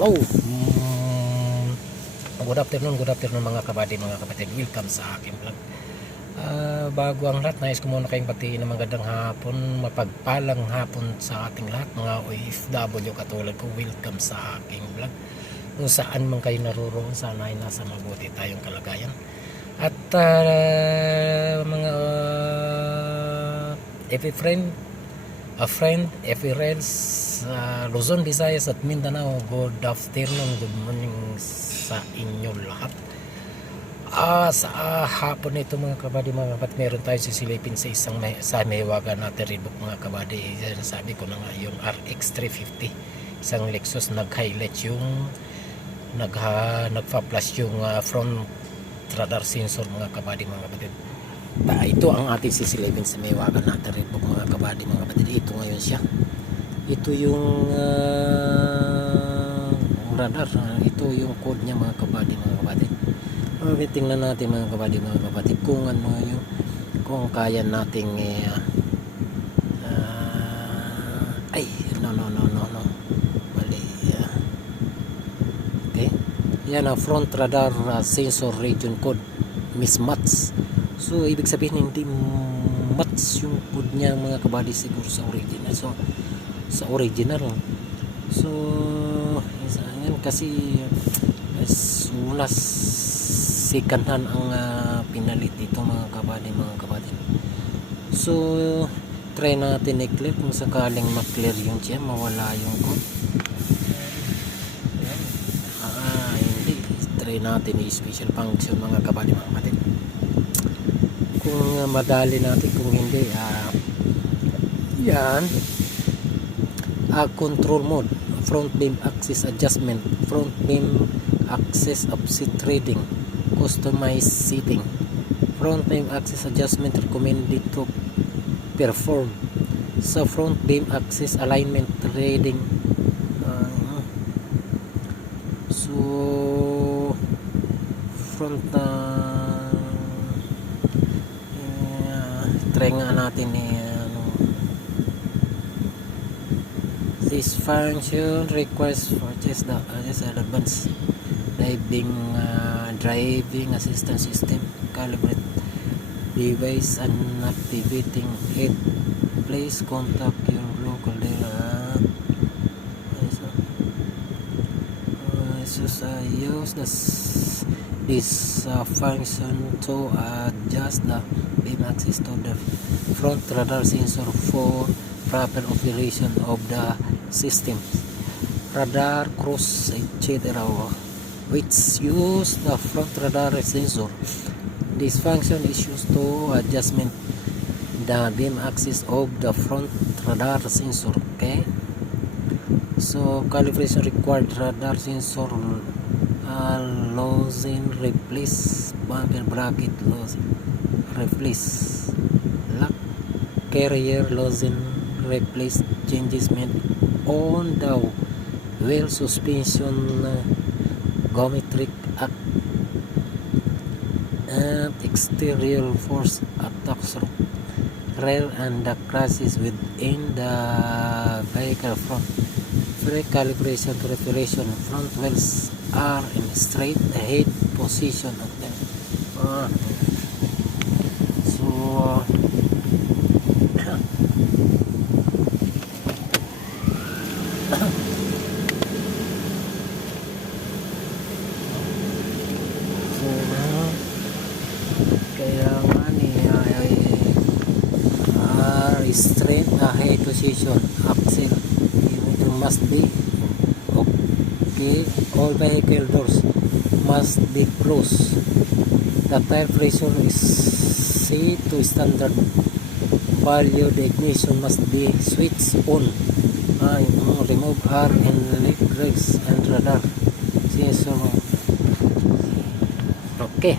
Hello. Good afternoon mga kabady, mga kapatid. Welcome sa aking vlog. Bago ang lahat, nais ko muna kayong batiin ng magandang hapon, mapagpalang hapon sa ating lahat, mga OFW katulad ko. Welcome sa aking vlog. Kung saan man kayo naroroon, sana ay nasa mabuti tayong kalagayan. At mga every friend, every friends, Luzon, Visayas at Mindanao, good afternoon, good morning sa inyo lahat. Sa hapon nito mga kabady, mga kapatid, meron tayo sisilipin sa isang sa Maywagan natin rebook mga kabady. Sabi ko na nga, yung RX 350, isang Lexus, nag-highlight yung nagpa-flash yung front radar sensor mga kabady, mga kapatid. Ito ang ating sisilipin sa Maywagan natin rebook mga kabady, mga kapatid. Ito ngayon siya. Ito yung radar. Ito yung code niya mga kabady, mga kapatid. Okay, tingnan natin mga kabady, mga kapatid, kung ano yung kung kaya nating no mali. Okay, yan ang front radar sensor region code mismatch. So ibig sabihin hindi match yung code niya mga kabady siguro sa original. So yan kasi wala second hand ang pinalit dito mga kabady, mga kabady. So try natin i-clear kung sakaling ma-clear yung siya, mawala yung code. Hindi, try natin i-special function mga kabady, mga kabady. Kung madali natin, kung hindi yan control mode, front beam axis adjustment, front beam axis offset reading, customize setting, front beam axis adjustment recommended to perform, so front beam axis alignment reading. So front try nga natin this function requires purchase the advanced driving assistance system, calibrate device and activating it, please contact your local dealer. Use this function to adjust the beam axis to the front radar sensor for proper operation of the system, radar cross, etc., which use the front radar sensor. This function is used to adjustment the beam axis of the front radar sensor. Okay, so calibration required, radar sensor losing, replace bumper bracket losing, replace lock carrier losing, replace changes made on the wheel suspension, geometric and exterior force attacks rear and the crashes within the vehicle front. Recalibration to preparation, front wheels are in straight ahead position. Straight ahead position, axle must be okay, all vehicle doors must be closed, the tire pressure is set to standard value, the ignition must be switched on, remove R and leg brakes and radar sensor. Okay.